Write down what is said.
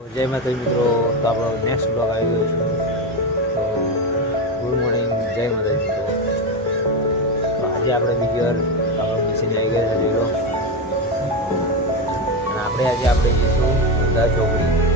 જય માતા મિત્રો, તો આપણો નેક્સ્ટ બ્લોગ આવી ગયો છે. તો ગુડ મોર્નિંગ, જય માતાજી મિત્રો. તો આજે આપણે બીજી વાર આપણો મિશન આવી ગયા છે જોઈ લો. અને આપણે આજે જઈશું બધા ચોકડી.